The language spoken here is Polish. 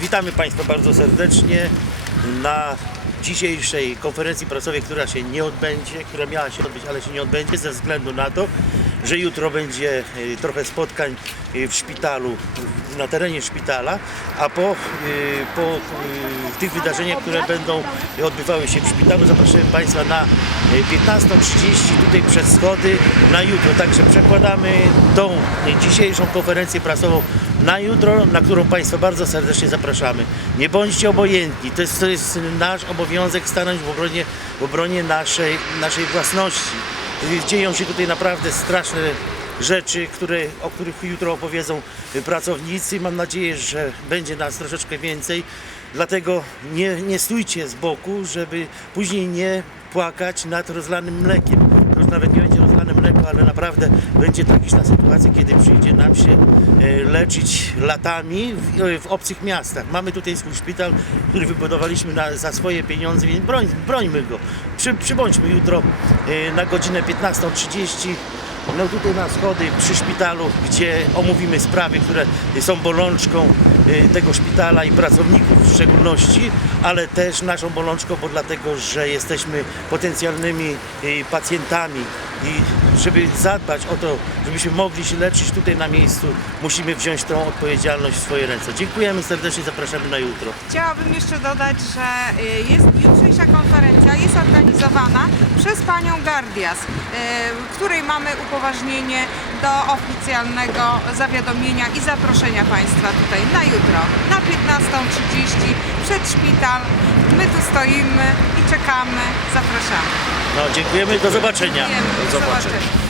Witamy Państwa bardzo serdecznie na dzisiejszej konferencji prasowej, która się nie odbędzie, która miała się odbyć, ale się nie odbędzie ze względu na to, że jutro będzie y, trochę spotkań y, w szpitalu, na terenie szpitala, a po, y, po tych wydarzeniach, które będą odbywały się w szpitalu, zapraszamy Państwa na y, 15.30 tutaj przed schody na jutro. Także przekładamy tą dzisiejszą konferencję prasową na jutro, na którą Państwa bardzo serdecznie zapraszamy. Nie bądźcie obojętni, to jest, to jest nasz obowiązek stanąć w obronie, w obronie naszej, naszej własności. Dzieją się tutaj naprawdę straszne rzeczy, które, o których jutro opowiedzą pracownicy. Mam nadzieję, że będzie nas troszeczkę więcej. Dlatego nie, nie stójcie z boku, żeby później nie płakać nad rozlanym mlekiem. To już nawet nie będzie rozlane mleko, ale naprawdę będzie tragiczna sytuacja, kiedy przyjdzie nam się leczyć latami w, e, w obcych miastach. Mamy tutaj swój szpital, który wybudowaliśmy na, za swoje pieniądze, więc broń, brońmy go. Przy, przybądźmy jutro e, na godzinę 15.30 no tutaj na schody przy szpitalu, gdzie omówimy sprawy, które są bolączką y, tego szpitala i pracowników w szczególności, ale też naszą bolączką, bo dlatego, że jesteśmy potencjalnymi y, pacjentami i żeby zadbać o to, żebyśmy mogli się leczyć tutaj na miejscu, musimy wziąć tą odpowiedzialność w swoje ręce. Dziękujemy serdecznie, zapraszamy na jutro. Chciałabym jeszcze dodać, że y, jest jutrzejsza konferencja jest organizowana przez panią Gardias, y, której mamy upoważnienie do oficjalnego zawiadomienia i zaproszenia Państwa tutaj na jutro, na 15.30 przed szpital. My tu stoimy i czekamy, zapraszamy. No, dziękujemy, do zobaczenia. Dziękujemy. Do zobaczenia.